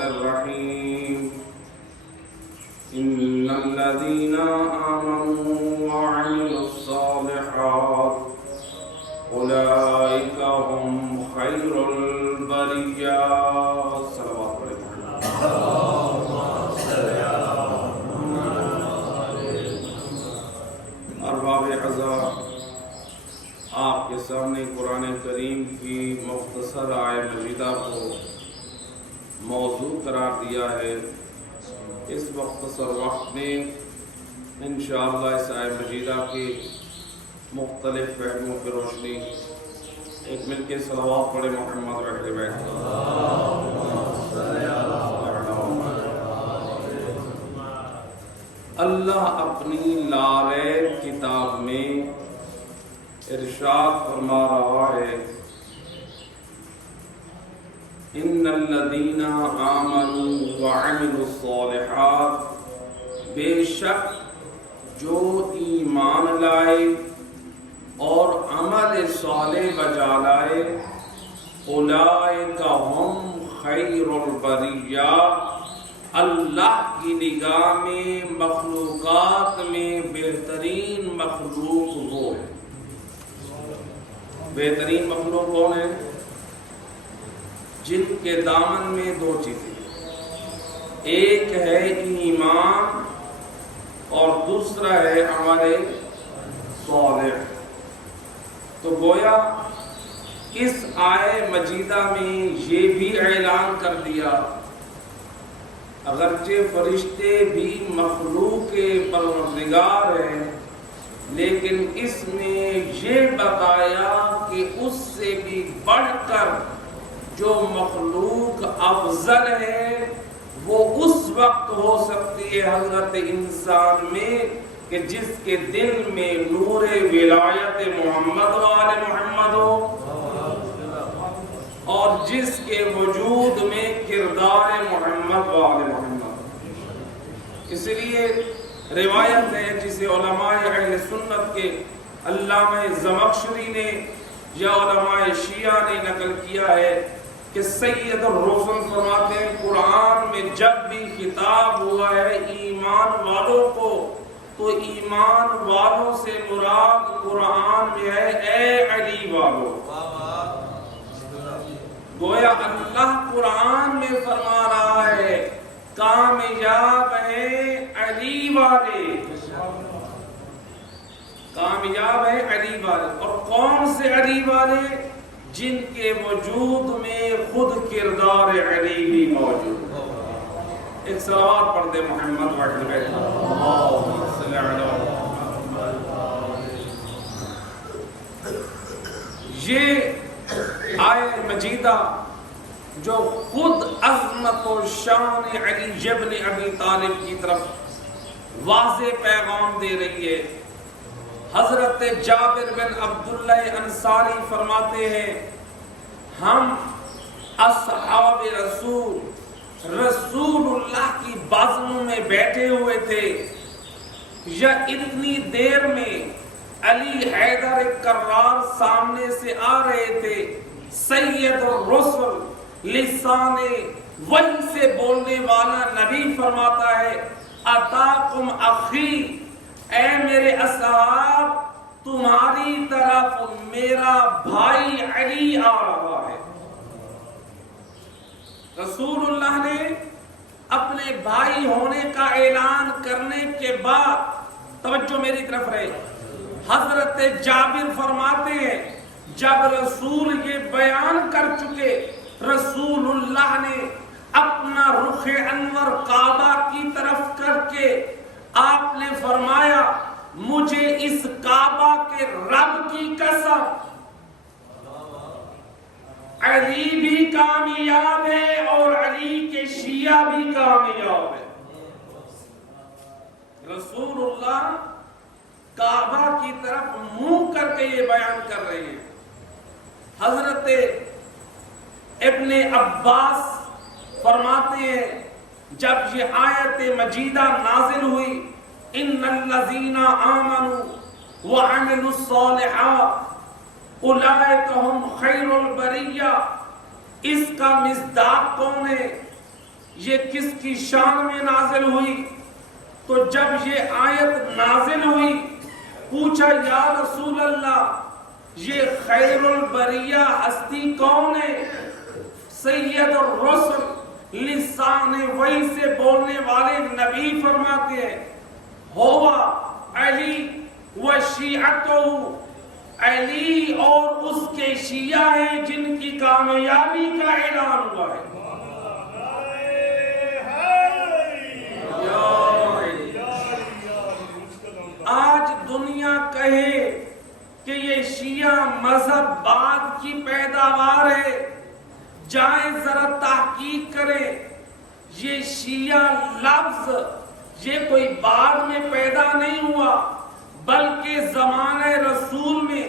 الرحيم إن الذين آمنوا وعملوا الصالحات أولئك هم خير البرية. صلوات ارباب اعزا، آپ کے سامنے قرآن کریم کی مختصر آیت مجیدہ کو موضوع قرار دیا ہے۔ اس مختصر وقت میں انشاءاللہ اس آیت مجیدہ کی مختلف پہلوؤں کی روشنی ایک مل کے صلوات پڑھے محمد رحل بیت۔ اللہ اپنی لاریب کتاب میں ارشاد فرما رہا ہے، ان الذین آمنوا وعملوا الصالحات، بے شک جو ایمان لائے اور عمل صالح بجا لائے، اولئک هم خیر البریہ، اللہ کی نگاہ میں مخلوقات میں بہترین مخلوق وہ ہے۔ بہترین مخلوق کون ہے؟ جن کے دامن میں دو چیزیں، ایک ہے ایمان اور دوسرا ہے عمل صالح۔ تو گویا اس آیت مجیدہ میں یہ بھی اعلان کر دیا، اگرچہ فرشتے بھی مخلوق کے پروردگار ہیں، لیکن اس میں یہ بتایا کہ اس سے بھی بڑھ کر جو مخلوق افضل ہے وہ اس وقت ہو سکتی ہے حضرت انسان میں کہ جس کے دل میں نور ولایت محمد وآل محمد ہو، اور جس کے وجود میں کردار محمد وآل محمد۔ اس لیے روایت ہے جسے علماء اہل سنت کے علامہ زمخشری نے یا علماء شیعہ نے نقل کیا ہے کہ سید الرسل فرماتے ہیں، قرآن میں جب بھی خطاب ہوا ہے ایمان والوں کو، تو ایمان والوں سے مراد قرآن میں ہے اے علی والوں۔ گویا اللہ قرآن میں فرما رہا ہے کامیاب ہیں علی والے، کامیاب ہیں علی والے۔ اور کون سے علی والے؟ جن کے وجود میں خود کردار علی بھی موجود ہے۔ ایک صلوات پڑھ دے محمد وحد بیت۔ اللہم صلی علی محمد۔ یہ آیت مجیدہ جو خود عظمت و شان علی ابن ابی طالب کی طرف واضح پیغام دے رہی ہے۔ حضرت جابر بن عبداللہ انصاری فرماتے ہیں، ہم اصحاب رسول اللہ کی بازوں میں بیٹھے ہوئے تھے، یا اتنی دیر میں علی حیدر کرار سامنے سے آ رہے تھے۔ سید الرسل لسان وحی سے بولنے والا نبی فرماتا ہے، اتاکم اخی، اے میرے اصحاب تمہاری طرف میرا بھائی علی آ رہا ہے۔ رسول اللہ نے اپنے بھائی ہونے کا اعلان کرنے کے بعد، توجہ میری طرف رہے، حضرت جابر فرماتے ہیں جب رسول یہ بیان کر چکے، رسول اللہ نے اپنا رخ انور کعبہ کی طرف کر کے آپ نے فرمایا، مجھے اس کعبہ کے رب کی قسم علی بھی کامیاب ہے اور علی کے شیعہ بھی کامیاب ہے۔ رسول اللہ کعبہ کی طرف منہ کر کے یہ بیان کر رہے ہیں۔ حضرت ابن عباس فرماتے ہیں جب یہ آیت مجیدہ نازل ہوئی، ان الذین آمنوا وعملوا الصالحات اولئک هم خیر البریہ، اس کا مصداق کون ہے؟ یہ کس کی شان میں نازل ہوئی؟ تو جب یہ آیت نازل ہوئی پوچھا یا رسول اللہ یہ خیر البریہ ہستی کون ہے؟ سید الرسل لسان وحی سے بولنے والے نبی فرماتے ہیں ہوا علی و شیعتہ، علی اور اس کے شیعہ ہیں جن کی کامیابی کا اعلان ہوا ہے۔ آج دنیا کہے کہ یہ شیعہ مذہب بعد کی پیداوار ہے، جائیں ذرا تحقیق کریں، یہ شیعہ لفظ یہ کوئی بعد میں پیدا نہیں ہوا، بلکہ زمانہ رسول میں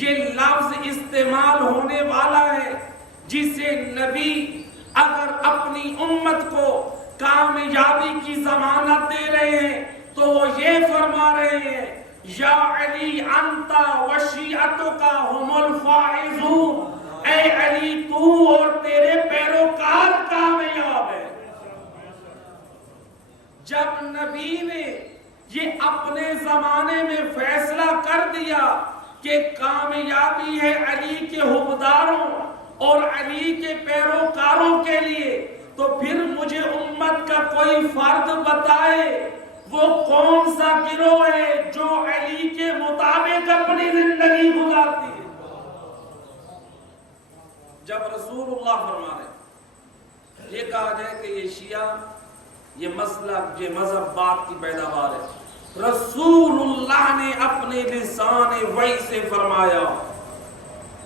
یہ لفظ استعمال ہونے والا ہے، جسے نبی اگر اپنی امت کو کامیابی کی ضمانت دے رہے ہیں تو وہ یہ فرما رہے ہیں یا علی انت و شیعتک ہم الفائزون، اے علی تو اور تیرے پیروکار کامیاب ہے۔ جب نبی نے یہ اپنے زمانے میں فیصلہ کر دیا کہ کامیابی ہے علی کے حبداروں اور علی کے پیروکاروں کے لیے، تو پھر مجھے امت کا کوئی فرد بتائے وہ کون سا گروہ ہے جو علی کے مطابق اپنی زندگی گزارتی ہے۔ جب رسول اللہ فرما رہے یہ کہا جائے کہ یہ شیعہ یہ مسلک یہ مذہب بات کی پیداوار ہے، رسول اللہ نے اپنے لسان وحی سے فرمایا،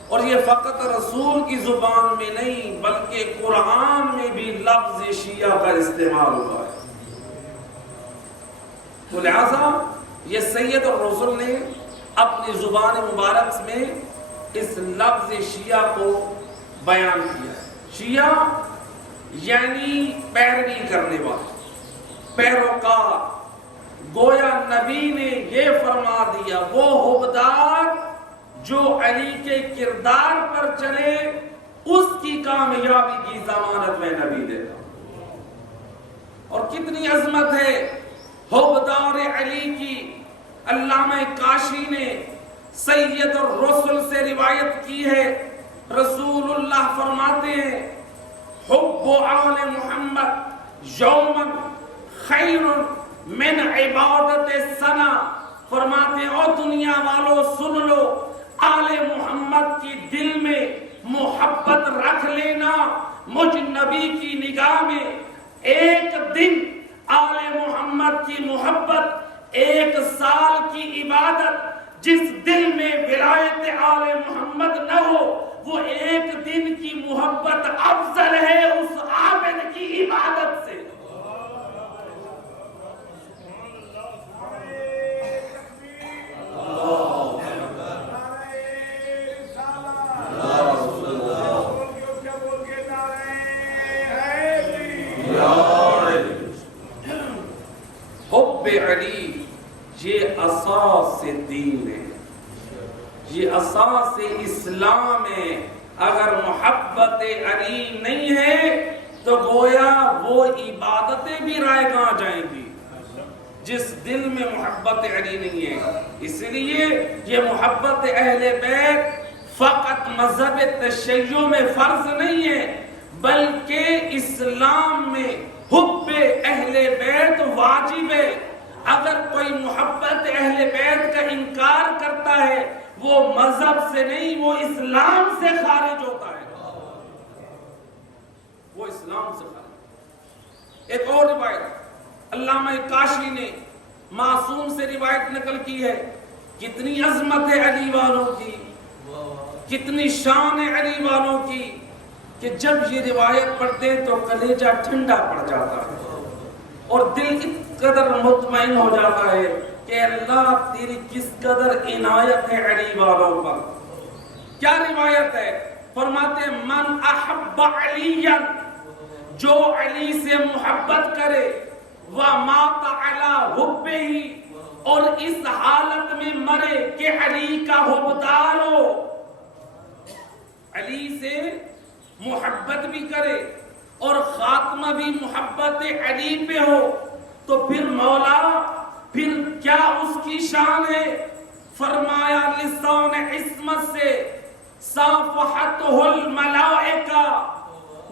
اور یہ فقط رسول کی زبان میں نہیں بلکہ قرآن میں بھی لفظ شیعہ کا استعمال ہوا ہے۔ تو لہذا یہ سید الرسل نے اپنی زبان مبارک میں اس لفظ شیعہ کو بیان کیا ہے۔ شیعہ یعنی پیروی کرنے والے، پیروکار۔ گویا نبی نے یہ فرما دیا وہ حبدار جو علی کے کردار پر چلے اس کی کامیابی کی ضمانت میں نبی دیتا۔ اور کتنی عظمت ہے حبدار علی کی۔ علامہ کاشی نے سید الرسل سے روایت کی ہے، رسول اللہ فرماتے ہیں حب آل محمد یوما خیر من عبادت سنہ۔ فرماتے ہیں او دنیا والوں سن لو، آل محمد کی دل میں محبت رکھ لینا مجھ نبی کی نگاہ میں ایک دن آل محمد کی محبت ایک سال کی عبادت۔ جس دل میں ولایت آل محمد نہ ہو وہ ایک دن کی محبت افضل ہے اس عابد کی عبادت سے۔ حب علی یہ اساس دین ہے، یہ اساس اسلام ہے۔ اگر محبت علی نہیں ہے تو گویا وہ عبادتیں بھی رائگاں جائیں گی۔ جس دل میں محبت علی نہیں ہے، اس لیے یہ محبت اہل بیت فقط مذہب تشیع میں فرض نہیں ہے بلکہ اسلام میں حب اہل بیت واجب ہے۔ اگر کوئی محبت اہل بیت کا انکار کرتا ہے وہ مذہب سے نہیں وہ اسلام سے خارج ہوتا ہے، وہ اسلام سے خارج۔ ایک اور روایت علامہ کاشی نے معصوم سے روایت نقل کی ہے، کتنی عظمت ہے علی والوں کی، کتنی شان ہے علی والوں کی کہ جب یہ روایت پڑھتے تو کلیجہ ٹھنڈا پڑ جاتا ہے اور دل اس قدر مطمئن ہو جاتا ہے کہ اللہ تیری کس قدر عنایت ہے علی والوں پر۔ کیا روایت ہے؟ فرماتے من احب علی، جو علی سے محبت کرے وَمَاتَ عَلَى حُبِّهِ، اور اس حالت میں مرے کہ علی کا حبدار ہو، علی سے محبت بھی کرے اور خاتمہ بھی محبت علی پہ ہو تو پھر مولا پھر کیا اس کی شان ہے؟ فرمایا لسان عصمت سے صافحتہ الملائکہ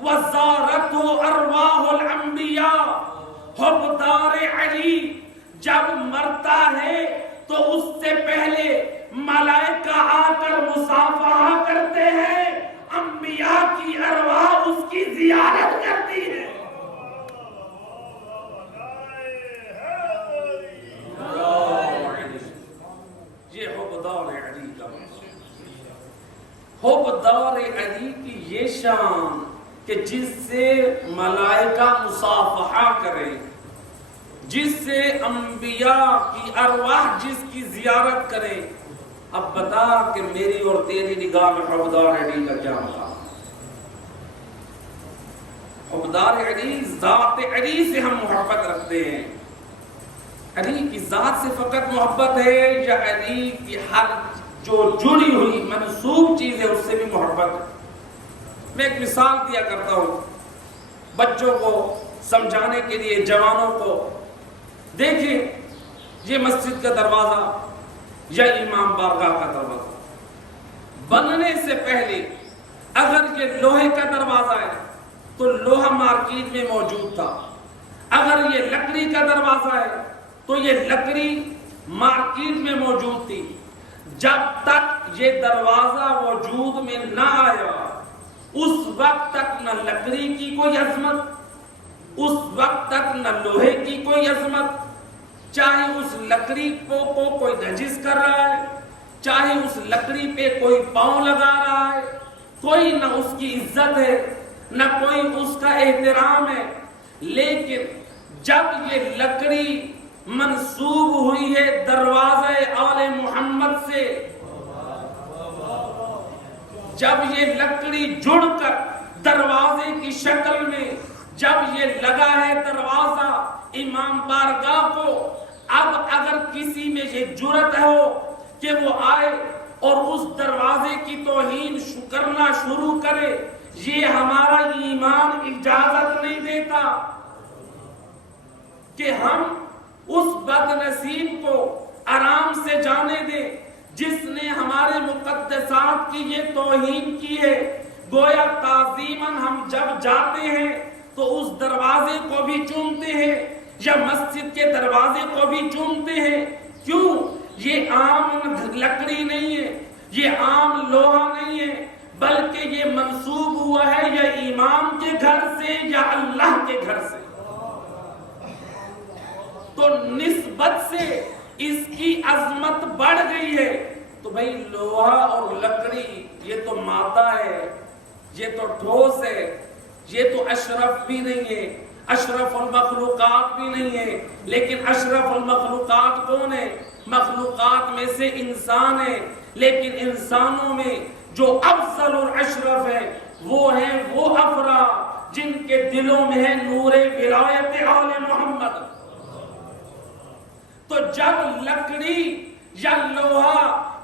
وزارتہ ارواح الانبیاء. حبدار علی جب مرتا ہے تو اس سے پہلے ملائکہ آ کر مصافحہ کرتے ہیں، انبیاء کی ارواح اس کی زیارت کرتی ہے. یہ حبدار علی کا حبدار علی کی یہ شان کہ جس سے ملائکہ مصافحہ کرے، جس سے انبیاء کی ارواح جس کی زیارت کرے. اب بتا کہ میری اور تیری نگاہ میں حبدار علی کا کیا مقام؟ حبدار علی ذات علی سے ہم محبت رکھتے ہیں. علی کی ذات سے فقط محبت ہے یا علی کی ہر جو جڑی ہوئی منسوب چیز ہے اس سے بھی محبت ہے؟ میں ایک مثال دیا کرتا ہوں بچوں کو سمجھانے کے لیے، جوانوں کو. دیکھیں یہ مسجد کا دروازہ یا امام بارگاہ کا دروازہ بننے سے پہلے اگر یہ لوہے کا دروازہ ہے تو لوہا مارکیٹ میں موجود تھا. اگر یہ لکڑی کا دروازہ ہے تو یہ لکڑی مارکیٹ میں موجود تھی. جب تک یہ دروازہ وجود میں نہ آیا اس وقت تک نہ لکڑی کی کوئی عظمت، اس وقت تک نہ لوہے کی کوئی عظمت. چاہے اس لکڑی کو کوئی نجس کر رہا ہے، چاہے اس لکڑی پہ کوئی پاؤں لگا رہا ہے، کوئی نہ اس کی عزت ہے نہ کوئی اس کا احترام ہے. لیکن جب یہ لکڑی منسوب ہوئی ہے دروازے آل محمد سے، جب یہ لکڑی جڑ کر دروازے کی شکل میں جب یہ لگا ہے دروازہ امام بارگاہ کو، اب اگر کسی میں یہ جرأت ہو کہ وہ آئے اور اس دروازے کی توہین کرنا شروع کرے، یہ ہمارا ایمان اجازت نہیں دیتا کہ ہم اس بد نصیب کو آرام سے جانے دیں جس نے ہمارے مقدسات کی یہ توہین کی ہے. گویا تعظیماً ہم جب جاتے ہیں تو اس دروازے کو بھی چومتے ہیں یا مسجد کے دروازے کو بھی چومتے ہیں. کیوں؟ یہ عام لکڑی نہیں ہے، یہ عام لوہا نہیں ہے، بلکہ یہ منسوب ہوا ہے یا امام کے گھر سے یا اللہ کے گھر سے. تو نسبت سے اس کی عظمت بڑھ گئی ہے. تو بھئی لوہا اور لکڑی یہ تو مادہ ہے، یہ تو ٹھوس ہے، یہ تو اشرف بھی نہیں ہے، اشرف المخلوقات بھی نہیں ہے. لیکن اشرف المخلوقات کون ہے؟ مخلوقات میں سے انسان ہے. لیکن انسانوں میں جو افضل اور اشرف ہے وہ ہیں وہ افراد جن کے دلوں میں ہے نور ولایت آل محمد. تو جب لکڑی یا لوہا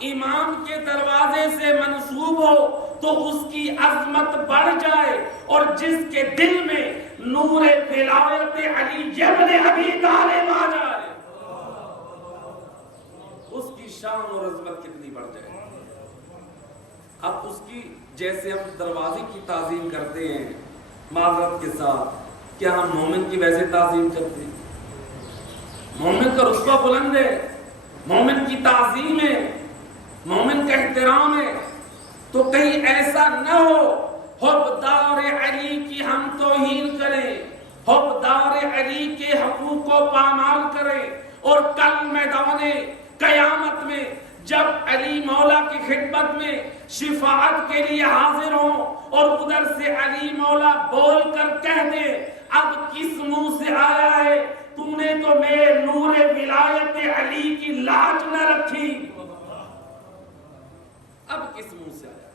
امام کے دروازے سے منسوب ہو تو اس کی عظمت بڑھ جائے، اور جس کے دل میں نور ولایت علی ابن ابی طالب آ جائے اس کی شان اور عظمت کتنی بڑھ جائے. اب اس کی جیسے ہم دروازے کی تعظیم کرتے ہیں معذرت کے ساتھ، کیا ہم مومن کی ویسے تعظیم کرتے ہیں؟ مومن کا رتبہ بلند ہے، مومن کی تعظیم ہے، مومن کا احترام ہے. تو کہیں ایسا نہ ہو حبدار علی کی ہم توہین کریں، حبدار علی کے حقوق کو پامال کریں، اور کل میدان قیامت میں جب علی مولا کی خدمت میں شفاعت کے لیے حاضر ہوں اور ادھر سے علی مولا بول کر کہہ دے اب کس منہ سے آیا ہے تو نے تو میرے نور ولایت علی کی لاج نہ رکھی، اب کس منہ سے آیا؟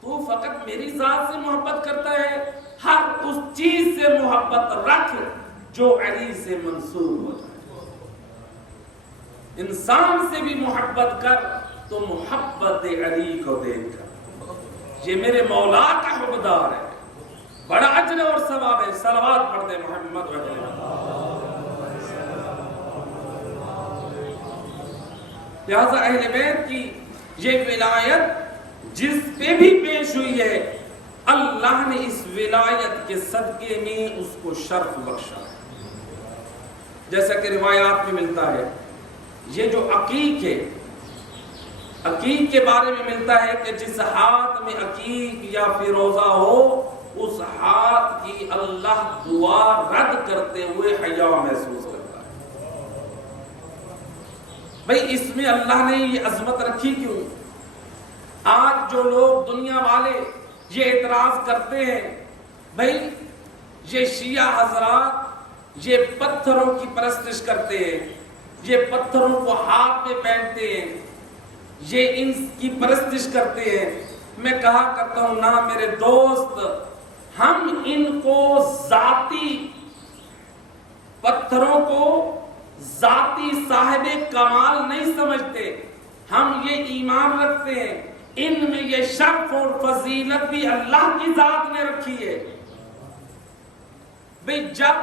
تو فقط میری ذات سے محبت کرتا ہے، ہر اس چیز سے محبت رکھ جو علی سے منسوب ہو جائے. انسان سے بھی محبت کر تو محبت علی کو دیکھ کر. یہ میرے مولا کا حبدار ہے، بڑا اجر اور ثواب ہے. صلوات پڑھتے محمد وغیرہ. لہذا اہل بیت کی یہ ولایت جس پہ بھی پیش ہوئی ہے، اللہ نے اس ولایت کے صدقے میں اس کو شرف بخشا ہے. جیسا کہ روایات میں ملتا ہے، یہ جو عقیق ہے، عقیق کے بارے میں ملتا ہے کہ جس ہاتھ میں عقیق یا فیروزہ ہو، اس ہاتھ کی اللہ دعا رد کرتے ہوئے حیا محسوس کرتا ہے. بھئی اس میں اللہ نے یہ عظمت رکھی کیوں؟ آج جو لوگ دنیا والے یہ اعتراض کرتے ہیں، بھئی یہ شیعہ حضرات یہ پتھروں کی پرستش کرتے ہیں، یہ پتھروں کو ہاتھ میں پہنتے ہیں، یہ ان کی پرستش کرتے ہیں. میں کہا کرتا ہوں نا میرے دوست، ہم ان کو ذاتی پتھروں کو ذاتی صاحب کمال نہیں سمجھتے. ہم یہ ایمان رکھتے ہیں ان میں یہ شرف اور فضیلت بھی اللہ کی ذات نے رکھی ہے. بھئی جب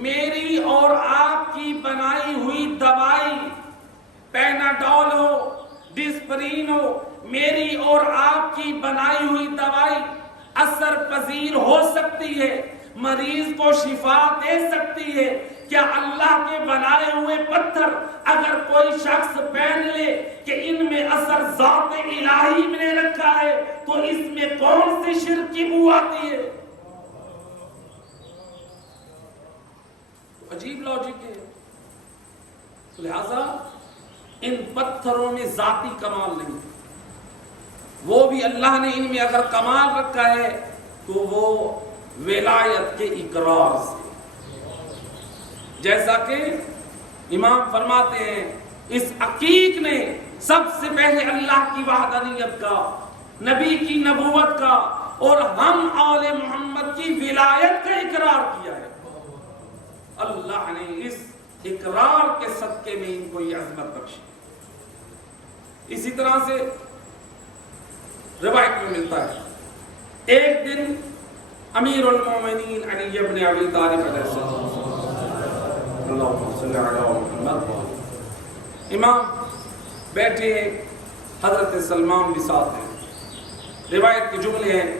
میری اور آپ کی بنائی ہوئی دوائی پیناڈول ہو، ڈسپرین ہو، میری اور آپ کی بنائی ہوئی دوائی اثر پذیر ہو سکتی ہے، مریض کو شفا دے سکتی ہے، کیا اللہ کے بنائے ہوئے پتھر اگر کوئی شخص پہن لے کہ ان میں اثر ذات الہی نے رکھا ہے تو اس میں کون سی شرک کی بو آتی ہے؟ عجیب لاجک ہے. لہذا ان پتھروں میں ذاتی کمال نہیں، وہ بھی اللہ نے ان میں اگر کمال رکھا ہے تو وہ ولایت کے اقرار سے. جیسا کہ امام فرماتے ہیں اس عقیق نے سب سے پہلے اللہ کی وحدانیت کا، نبی کی نبوت کا اور ہم آل محمد کی ولایت کا اقرار کیا ہے. اللہ نے اس اقرار کے صدقے میں ان کو یہ عظمت بخشی. اسی طرح سے روایت میں ملتا ہے ایک دن امیر المومنین علی ابن ابی طالب علیہ السلام، اللہم صلی علی محمد، امام بیٹھے ہیں، حضرت سلمان بھی ساتھ ہیں. روایت کے جملے ہیں،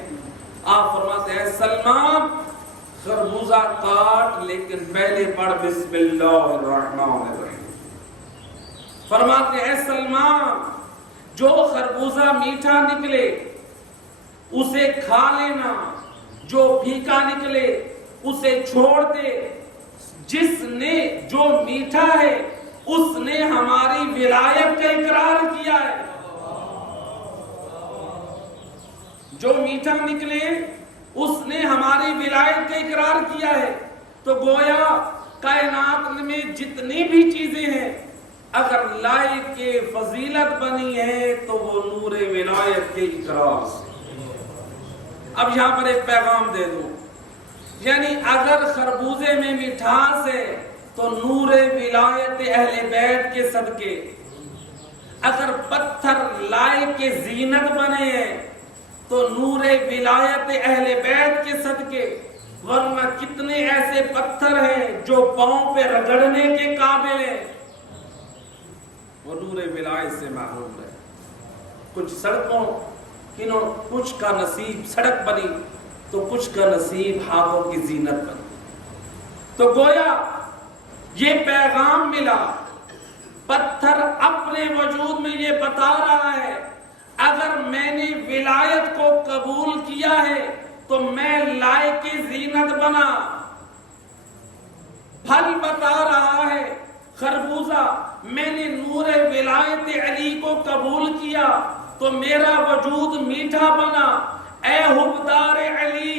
آپ فرماتے ہیں سلمان خربوزہ کاٹ لیکن پہلے پڑھ بسم اللہ الرحمن الرحیم. فرماتے ہیں سلمان جو خربوزہ میٹھا نکلے اسے کھا لینا، جو پھیکا نکلے اسے چھوڑ دے. جس نے جو میٹھا ہے اس نے ہماری ولایت کا اقرار کیا ہے. جو میٹھا نکلے اس نے ہماری ولایت کا اقرار کیا ہے. تو گویا کائنات میں جتنی بھی چیزیں ہیں اگر لائق کے فضیلت بنی ہے تو وہ نور ولایت کے اقرار سے. اب یہاں پر ایک پیغام دے دوں، یعنی اگر خربوزے میں مٹھاس ہے تو نور ولایت اہل بیت کے صدقے، اگر پتھر لائق کے زینت بنے ہیں تو نور ولایت اہل بیت کے صدقے. ورنہ کتنے ایسے پتھر ہیں جو پاؤں پہ رگڑنے کے قابل ہیں، وہ نور ولایت سے محروم رہے. کچھ سڑکوں کچھ کا نصیب سڑک بنی تو کچھ کا نصیب ہاتھوں کی زینت بنی. تو گویا یہ پیغام ملا، پتھر اپنے وجود میں یہ بتا رہا ہے اگر میں نے ولایت کو قبول کیا ہے تو میں لائق کی زینت بنا. پھل بتا رہا ہے خربوزہ میں نے نور ولایت علی کو قبول کیا تو میرا وجود میٹھا بنا. اے حبدار علی،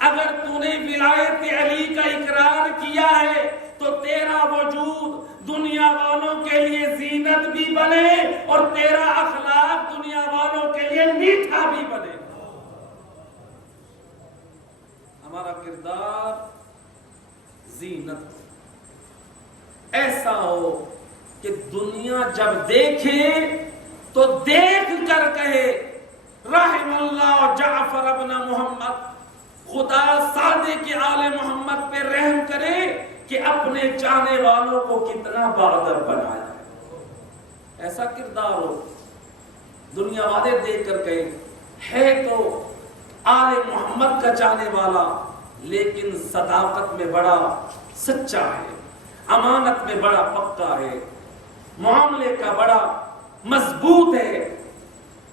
اگر تو نے ولایت علی کا اقرار کیا ہے تو تیرا وجود دنیا والوں کے لیے زینت بھی بنے اور تیرا اخلاق دنیا والوں کے لیے میٹھا بھی بنے. ہمارا کردار زینت ایسا ہو کہ دنیا جب دیکھے تو دیکھ کر کہے رحم اللہ جعفر ابن محمد، خدا سادے کے آل محمد پہ رحم کرے کہ اپنے چاہنے والوں کو کتنا بہادر بنایا. ایسا کردار ہو دنیا والے دیکھ کر گئے ہے تو آل محمد کا چاہنے والا لیکن صداقت میں بڑا سچا ہے, امانت میں بڑا پکا ہے, معاملے کا بڑا مضبوط ہے.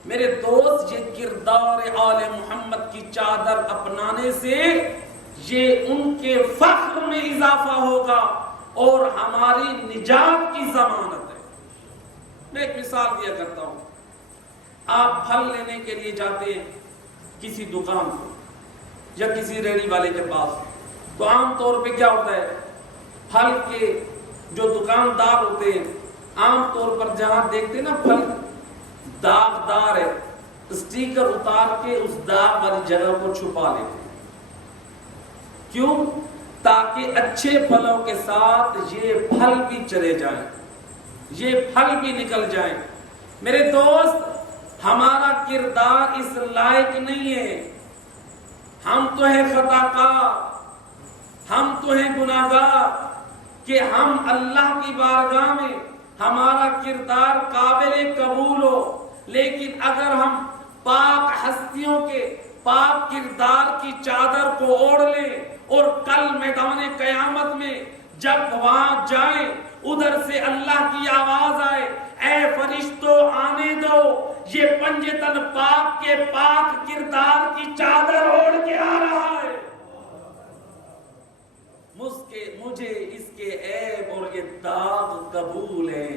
میرے دوست یہ کردار آل محمد کی چادر اپنانے سے یہ ان کے فخر میں اضافہ ہوگا اور ہماری نجات کی ضمانت ہے. میں ایک مثال دیا کرتا ہوں. آپ پھل لینے کے لیے جاتے ہیں کسی دکان کو یا کسی ریڑھی والے کے پاس, تو عام طور پہ کیا ہوتا ہے, پھل کے جو دکاندار ہوتے ہیں عام طور پر جہاں دیکھتے ہیں نا پھل داغدار ہے, اسٹیکر اتار کے اس داغ والی جگہ کو چھپا لیتے ہیں. کیوں؟ تاکہ اچھے پھلوں کے ساتھ یہ پھل بھی چلے جائیں, یہ پھل بھی نکل جائیں. میرے دوست ہمارا کردار اس لائق نہیں ہے. ہم تو ہیں خطا کار, ہم تو ہیں گناہگار کہ ہم اللہ کی بارگاہ میں ہمارا کردار قابل قبول ہو. لیکن اگر ہم پاک ہستیوں کے پاک کردار کی چادر کو اوڑھ لیں اور کل میدان قیامت میں جب وہاں جائیں ادھر سے اللہ کی آواز آئے, اے فرشتوں آنے دو, یہ پنجتن پاک کے پاک کردار کی چادر اوڑھ کے آ رہا ہے, مجھے اس کے عیب اور یہ داغ قبول ہے.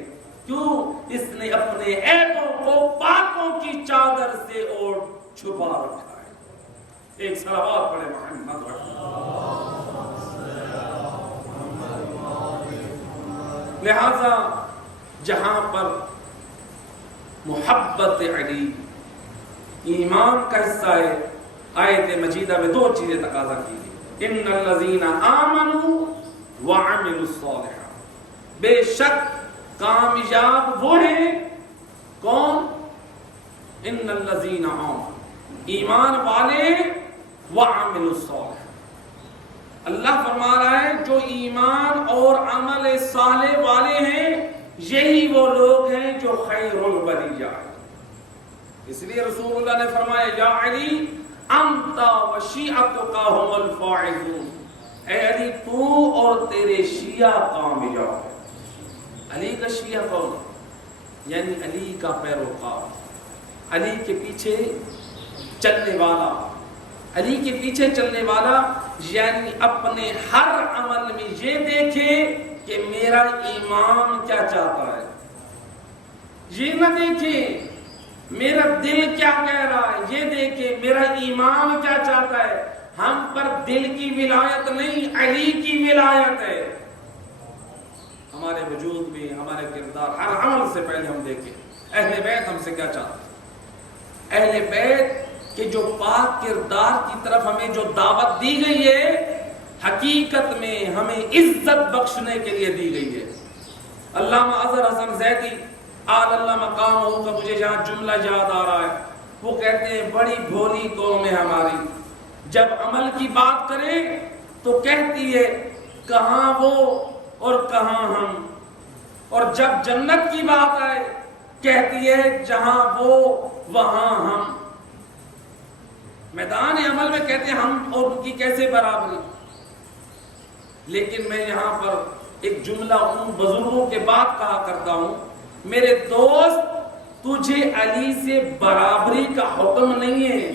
کیوں؟ اس نے اپنے عیبوں کو پاکوں کی چادر سے اوڑھ چھپا رکھا ہے. ایک صلوات پڑھے محمد لہذا جہاں پر محبت علی ایمان کا حصہ ہے, آیت مجیدہ میں دو چیزیں تقاضا کی ہیں. ان الذین آمنوا وعملوا الصالحات, بے شک کامیاب وہ ہیں کون؟ ان الذین آمنوا, ایمان والے, وعملوا الصالحات. اللہ فرما رہا ہے جو ایمان اور عمل صالح والے ہیں یہی وہ لوگ ہیں جو خیر البریہ ہیں. اس لیے رسول اللہ نے فرمایا یا علی انت وشیعتک هم الفائزون, اے علی تو اور تیرے شیعہ کامیاب. علی کا شیعہ کون؟ یعنی علی کا پیروکار, علی کے پیچھے چلنے والا. علی کے پیچھے چلنے والا یعنی اپنے ہر عمل میں یہ دیکھے کہ میرا امام کیا چاہتا ہے, یہ نہ دیکھے میرا دل کیا کہہ رہا ہے, یہ دیکھے میرا امام کیا چاہتا ہے. ہم پر دل کی ولایت نہیں, علی کی ولایت ہے. ہمارے وجود میں ہمارے کردار ہر عمل سے پہلے ہم دیکھیں اہل بیت ہم سے کیا چاہتے ہیں. اہل بیت کہ جو پاک کردار کی طرف ہمیں جو دعوت دی گئی ہے حقیقت میں ہمیں عزت بخشنے کے لیے دی گئی ہے. علامہ اظہر حسن زیدی آل اللہ مقام ہو کا مجھے جہاں جملہ یاد آ رہا ہے, وہ کہتے ہیں بڑی بھولی قوم ہے ہماری, جب عمل کی بات کریں تو کہتی ہے کہاں وہ اور کہاں ہم, اور جب جنت کی بات آئے کہتی ہے جہاں وہ وہاں ہم. میدان عمل میں کہتے ہیں ہم اور ان کی کیسے برابری. لیکن میں یہاں پر ایک جملہ ان بزرگوں کے بعد کہا کرتا ہوں, میرے دوست تجھے علی سے برابری کا حکم نہیں ہے,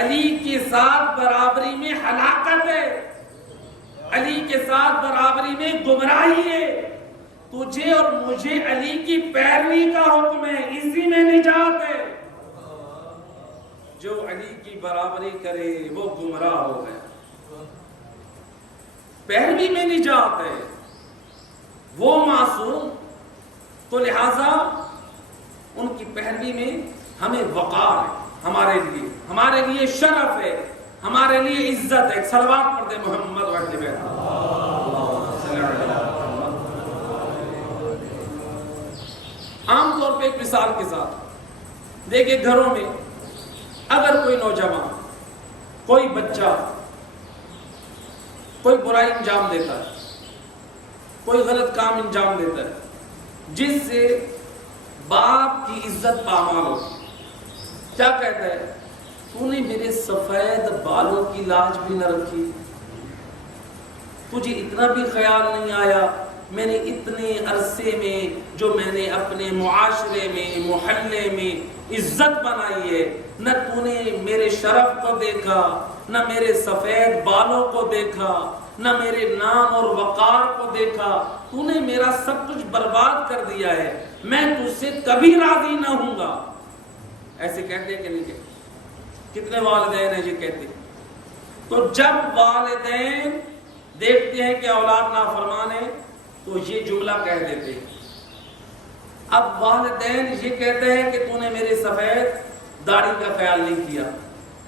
علی کے ساتھ برابری میں ہلاکت ہے, علی کے ساتھ برابری میں گمراہی ہے. تجھے اور مجھے علی کی پیروی کا حکم ہے, اسی میں نجات ہے. جو علی کی برابری کرے وہ گمراہ ہو گیا, پیروی میں نجات ہے, وہ معصوم. تو لہذا ان کی پیروی میں ہمیں وقار ہے, ہمارے لیے شرف ہے, ہمارے لیے عزت ہے. ایک صلوات پڑھ دے محمد وعلى بیت. عام طور پہ ایک مثال کے ساتھ دیکھیں, گھروں میں اگر کوئی نوجوان کوئی بچہ کوئی برائی انجام دیتا ہے، کوئی غلط کام انجام دیتا ہے جس سے باپ کی عزت پامال ہوتی، کیا کہتا ہے؟ تو نے میرے سفید بالوں کی لاج بھی نہ رکھی، تجھے اتنا بھی خیال نہیں آیا میں نے اتنے عرصے میں جو میں نے اپنے معاشرے میں محلے میں عزت بنائی ہے، نہ تو نے میرے شرف کو دیکھا، نہ میرے سفید بالوں کو دیکھا، نہ میرے نام اور وقار کو دیکھا، تو نے میرا سب کچھ برباد کر دیا ہے، میں تجھ سے کبھی راضی نہ ہوں گا۔ ایسے کہتے ہیں کہ نہیں کہتے؟ کتنے والدین ہیں یہ کہتے ہیں؟ تو جب والدین دیکھتے ہیں کہ اولاد نافرمان ہے تو یہ جملہ کہہ دیتے ہیں۔ اب والدین یہ کہتے ہیں کہ تو نے میرے سفید داڑھی کا خیال نہیں کیا۔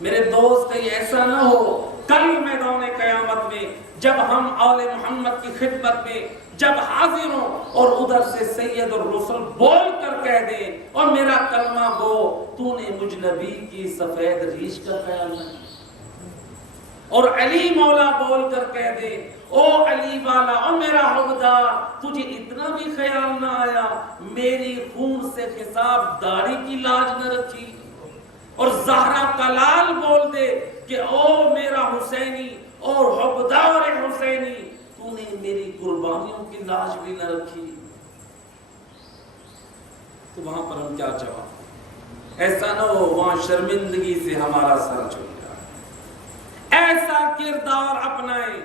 میرے دوست کہیں ایسا نہ ہو کل میدان قیامت میں جب ہم آل محمد کی خدمت میں جب حاضر ہوں اور ادھر سے سید الرسل بول کر کہہ دیں اور میرا کلمہ گو تو نے مجھ نبی کی سفید ریش کا خیال نہیں، اور علی مولا بول کر کہہ دے او علی والا اور میرا حوادار تجھے اتنا بھی خیال نہ آیا میری خون سے حساب داڑھی کی لاج نہ رکھی، اور زہرا کا لال بول دے کہ او میرا حسینی اور حوادار حسینی تو نے میری قربانیوں کی لاج بھی نہ رکھی، تو وہاں پر ہم کیا جواب؟ ایسا نہ ہو وہاں شرمندگی سے ہمارا سر جھک جائے۔ ایسا کردار اپنائیں،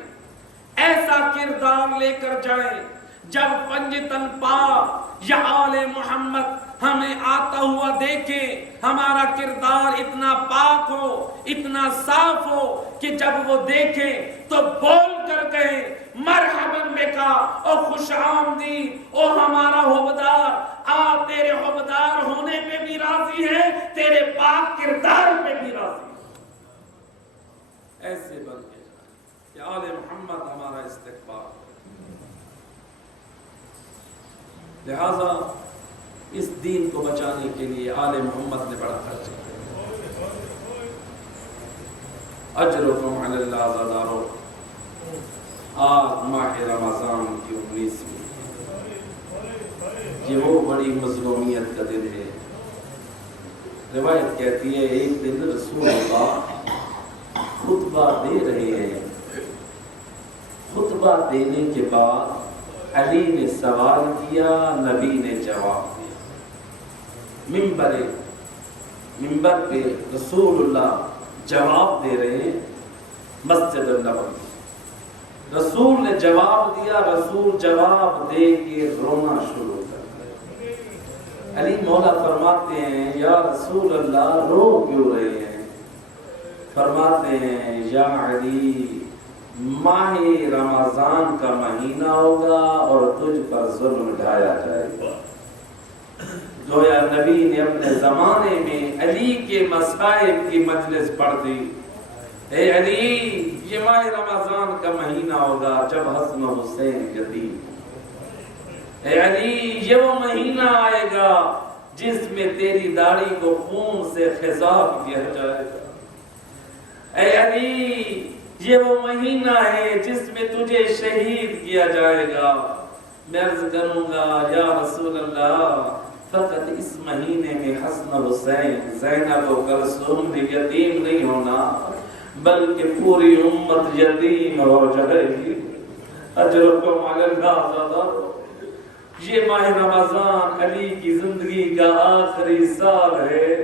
ایسا کردار لے کر جائیں جب پنجتن پا یا آل محمد ہمیں آتا ہوا دیکھیں ہمارا کردار اتنا پاک ہو، اتنا صاف ہو کہ جب وہ دیکھیں تو بول کر کہیں مرحبا بکا او خوش آمدید او ہمارا حوادار، آپ تیرے حوادار ہونے پہ بھی راضی ہیں، تیرے پاک کردار پہ بھی راضی ہیں۔ ایسے بن کے کہ آل محمد ہمارا استقبال۔ لہذا اس دین کو بچانے کے لیے آل محمد نے بڑا خرچ کیا۔ اجرکم علی اللہ زادارو، آج ماہ رمضان کی 19ویں، یہ وہ بڑی مظلومیت کا دن ہے۔ روایت کہتی ہے ایک دن رسول اللہ خطبہ دے رہے ہیں، خطبہ دینے کے بعد علی نے سوال کیا، نبی نے جواب دیا۔ منبر پہ رسول اللہ جواب دے رہے ہیں، مسجد النبوی رسول نے جواب دیا، رسول جواب دے کے رونا شروع کر دیا۔ علی مولا فرماتے ہیں یا رسول اللہ رو کیوں رہے ہیں؟ فرماتے ہیں یا علی ماہ رمضان کا مہینہ ہوگا اور تجھ پر ظلم ڈھایا جائے گا۔ گویا نبی نے اپنے زمانے میں علی کے مصائب کی مجلس پڑھ دی۔ اے علی یہ ماہ رمضان کا مہینہ ہوگا جب حسن و حسین یتیم، اے علی یہ وہ مہینہ آئے گا جس میں تیری داڑھی کو خون سے خضاب کیا جائے گا، اے علی یہ وہ مہینہ ہے جس میں تجھے شہید کیا جائے گا۔ میں عرض کروں گا یا رسول اللہ فقط اس مہینے میں حسن حسین زینب و کلثوم بھی یتیم نہیں ہونا بلکہ پوری امت یتیم ہو جائے گی۔ اجرکم علی اللہ زادارو، یہ ماہ رمضان علی کی زندگی کا آخری سال ہے۔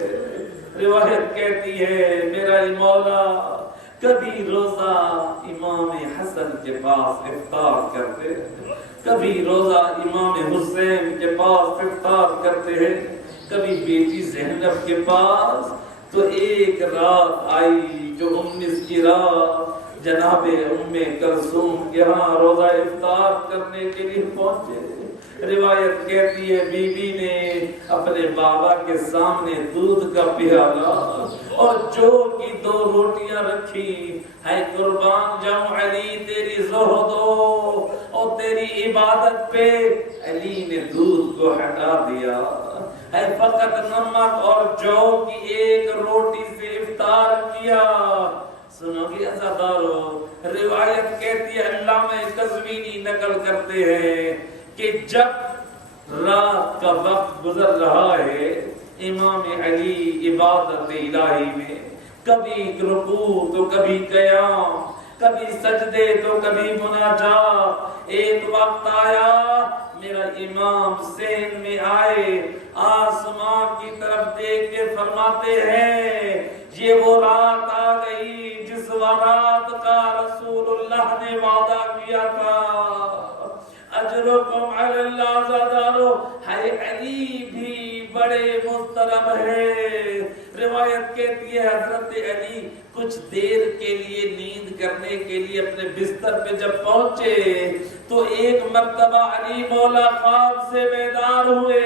روایت کہتی ہے میرا مولا کبھی روزہ امام حسن کے پاس افطار کرتے، کبھی روزہ امام حسین کے پاس افطار کرتے ہیں، کبھی بیٹی زینب کے پاس۔ تو ایک رات آئی جو 19 کی رات جناب ام کلثوم کے ہاں روزہ افطار کرنے کے لیے پہنچے۔ روایت کہتی ہے بی بی نے اپنے بابا کے سامنے دودھ کا پیالہ اور جو کی 2 روٹیاں رکھی، ہے قربان جاؤں علی تیری زہد اور تیری عبادت پہ، علی نے دودھ کو ہٹا دیا، ہے فقط نمک اور جو کی 1 روٹی سے افطار کیا۔ سنو گے عزادارو، روایت کہتی ہے علامہ قزوینی نقل کرتے ہیں کہ جب رات کا وقت گزر رہا ہے، امام علی عبادت الہی میں کبھی رکوع تو کبھی قیام، کبھی سجدے تو کبھی مناجات، ایک وقت آیا میرا امام ذہن میں آئے، آسمان کی طرف دیکھ کے فرماتے ہیں یہ وہ رات آ گئی جس رات کا رسول اللہ نے وعدہ کیا تھا، اجرکم علی اللہ زادارو، ہے علی بھی بڑے مضطرب ہے۔ روایت کہتی ہے حضرت علی کچھ دیر کے لیے نیند کرنے کے لیے اپنے بستر پہ جب پہنچے تو ایک مرتبہ علی مولا خواب سے بیدار ہوئے،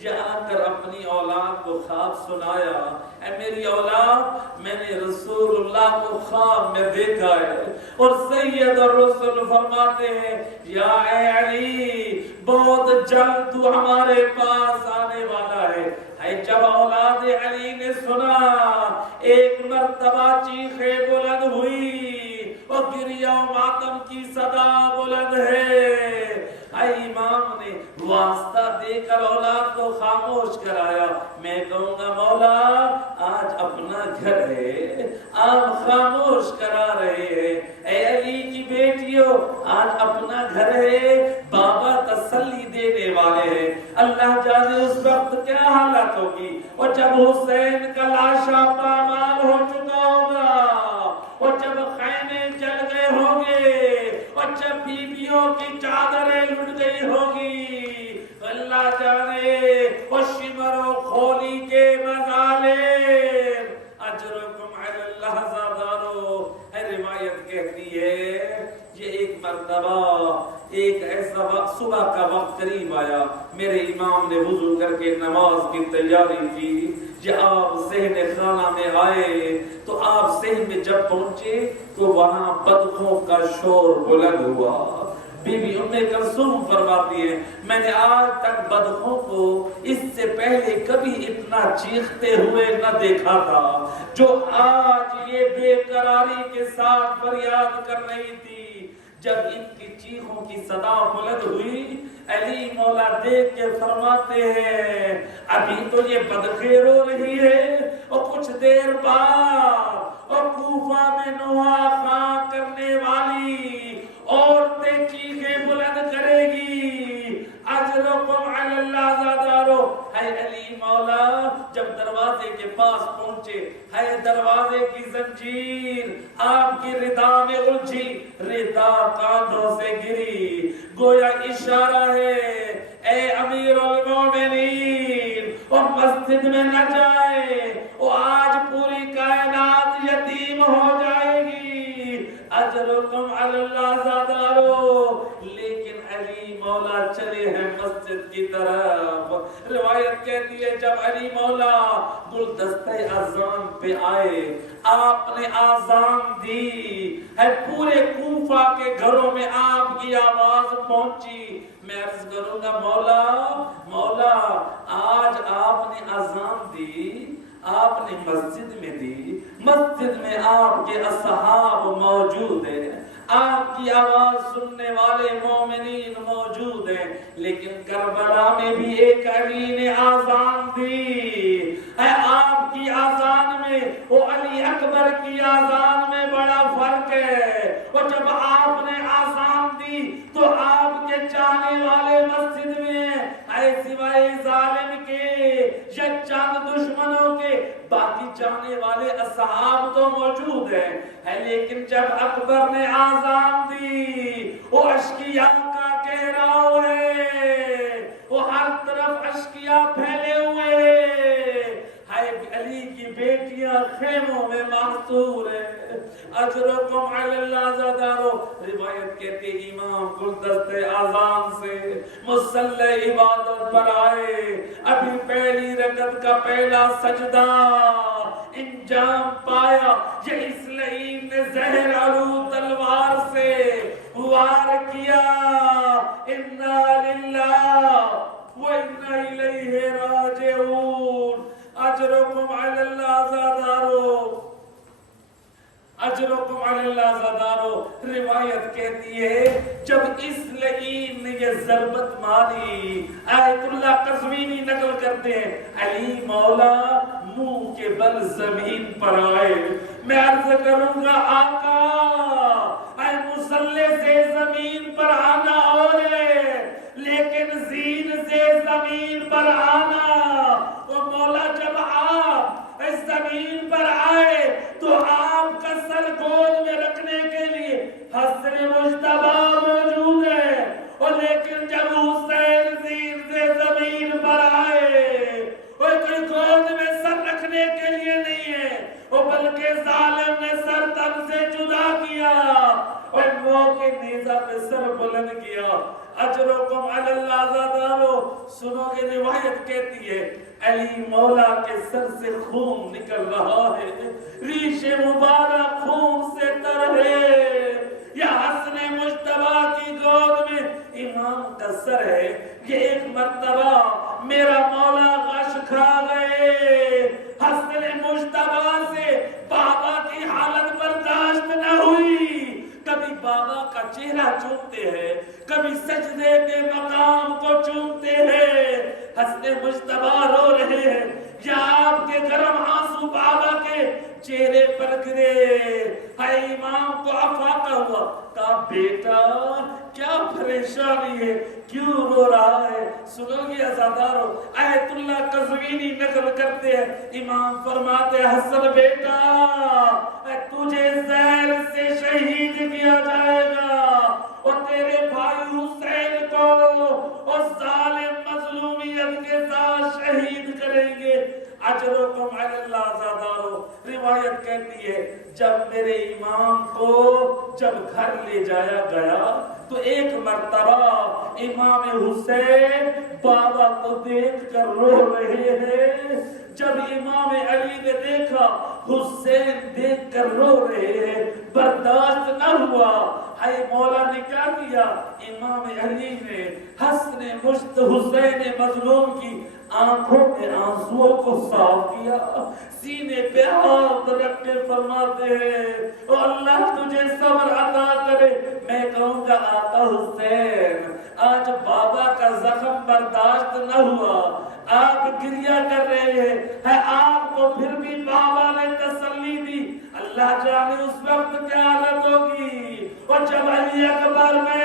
یا آ کر اپنی اولاد کو خواب سنایا، اے میری اولاد میں نے رسول اللہ کو خواب میں دیکھا ہے، اور سید الرسل فرماتے ہیں یا اے علی بہت جلد تو ہمارے پاس آنے والا ہے۔ جب اولاد علی نے سنا ایک مرتبہ چیخیں بلند ہوئی اور گریہ و ماتم کی صدا بلند ہے، امام نے واسطہ دے کر اولاد کو خاموش کرایا۔ میں کہوں گا مولا آج اپنا گھر ہے، آپ خاموش کرا رہے ہیں، اے علی کی بیٹیوں آج اپنا گھر ہے، بابا تسلی دینے والے ہیں، اللہ جانے اس وقت کیا حالت ہوگی، اور جب حسین کا لاشا پامال ہو چکا ہوگا، اور جب خیمے جل گئے ہوں گے، اور جب بیویوں کی چادریں لٹ گئی ہوگی، اللہ جانے وہ شمر و کھولی کے مظالم، اجرکم علی اللہ زادارو۔ روایت کہتی ہے یہ ایک مرتبہ ایک ایسا وقت صبح کا وقت قریب آیا، میرے امام نے وضو کر کے نماز کی تیاری کی، جب آپ صحن خانہ میں آئے تو آپ صحن میں جب پہنچے تو وہاں بدخوں کا شور بلند ہوا۔ بی بی ام کلثوم فرماتی ہے میں نے آج تک بدخوں کو اس سے پہلے کبھی اتنا چیختے ہوئے نہ دیکھا تھا جو آج یہ بے قراری کے ساتھ فریاد کر رہی تھی۔ جب ان کی چیخوں کی صدا بلند ہوئی، علی مولا دیکھ کے فرماتے ہیں ابھی تو یہ بدخیں رو رہی ہے اور کچھ دیر بعد اور کوفہ میں نوحہ خواہ کرنے والی عورتیں چیخیں بلند کرے گی، اجرکم علی اللہ زادارو۔ ہے علی مولا جب دروازے کے پاس پہنچے، ہے دروازے کی زنجیر آپ کی ردا میں الجھی، ردا کاندھوں سے گری، گویا اشارہ ہے اے امیر المومنین وہ مسجد میں نہ جائے، وہ آج پوری کائنات یتیم ہو جائے گی، اجرکم علی اللہ زادارو۔ لیکن علی مولا چلے ہیں مسجد کی طرف۔ روایت کہتی ہے جب علی مولا گلدستہ اذان پہ آئے، آپ نے آذان دی ہے، پورے کوفہ کے گھروں میں آپ کی آواز پہنچی۔ میں عرض کروں گا مولا مولا آج آپ نے اذان دی، آپ نے مسجد میں دی، مسجد میں آپ کے اصحاب موجود ہیں، آپ کی آواز سننے والے مومنین موجود ہیں، لیکن کربلا میں بھی ایک علی نے آذان دی ہے، آپ کی آذان میں وہ علی اکبر کی آذان میں بڑا فرق ہے، اور جب آپ نے آذان دی تو آپ کے چاہنے والے مسجد میں اے سوائے ظالم کے یا چند دشمنوں کے باقی چاہنے والے اصحاب تو موجود ہیں، لیکن جب اکبر نے آذان دی وہ اشکیا کا کہراؤ ہے، وہ ہر طرف اشکیا پھیلے ہوئے ہیں، علی کی بیٹیاں خیموں میں محصور ہیں، اجرکم علی اللہ زادارو۔ روایت کہتے امام گلدستہ اذان سے مصلی عبادت پر آئے، ابھی پہلی رکعت کا پہلا سجدہ انجام پایا، یہ اس لعین نے زہر علو تلوار سے وار کیا، انا للہ و انا الیہ راجعون، اجرکم علی اللہ زادارو، اجر اللہ زدارو روایت کہتی ہے جب اس لعین نے یہ ضربت ماری، آیت اللہ قزوینی نقل کرتے ہیں علی مولا منہ کے بل زمین پر آئے. میں عرض کروں گا آقا اے مسلح سے زمین پر آنا اور ہے، لیکن زین سے زمین پر آنا. وہ مولا جب آپ اس زمین پر آئے تو آپ کا سر گود میں رکھنے کے لیے حسن مجتبی موجود ہے، اور لیکن جب حسین زین سے زمین پر آئے وہ کوئی گود میں سر رکھنے کے لیے نہیں ہے، وہ بلکہ ظالم نے سر تن سے جدا کیا اور موت کے نیزہ پہ سر بلند کیا. اجرکم علی اللہ زادارو سنو گے روایت کہتی ہے علی مولا کے سر سے خون نکل رہا ہے، ریش مبارک خون سے تر ہے. یا حسن مجتبی کی گود میں امام کا سر ہے. یہ ایک مرتبہ میرا مولا غش کھا گئے، حسن مجتبی سے بابا کی حالت برداشت نہ ہوئی. کبھی بابا کا چہرہ چومتے ہیں، کبھی سجدے کے مقام کو چومتے ہیں. حسن مجتبی رو رہے ہیں یا آپ کے گرم آنسو بابا کے چہرے پر گرے. اے امام کو افاقہ ہوا، کہا بیٹا کیا پریشانی ہے، کیوں رو رہا ہے؟ سنو گے عزادارو آیت اللہ قزوینی نقل کرتے ہیں امام فرماتے حسن بیٹا تجھے زہر سے شہید کیا جائے گا اور تیرے بھائی حسین کو اس ظالم مظلومیت کے ساتھ شہید کریں گے. اجرکم علی اللہ زادارو روایت کہتی ہے جب میرے امام کو جب گھر لے جایا گیا تو ایک مرتبہ امام حسین بابا کو دیکھ کر رو رہے ہیں. جب امام علی نے دیکھا حسین دیکھ کر رو رہے ہیں، برداشت نہ ہوا. اے مولا نے کیا کیا؟ امام علی نے حسن مشت حسین مظلوم کی آنکھوں میں آنسوؤں کو صاف کیا، سینے پہ ہاتھ رکھ کے فرماتے ہیں او اللہ تجھے صبر عطا کرے. میں کہوں گا آقا حسین آج بابا کا زخم برداشت نہ ہوا، آپ گریہ کر رہے ہیں، آپ کو پھر بھی بابا نے تسلی دی. اللہ جانے اس وقت کیا حالت ہوگی. اور جب علی اکبر میں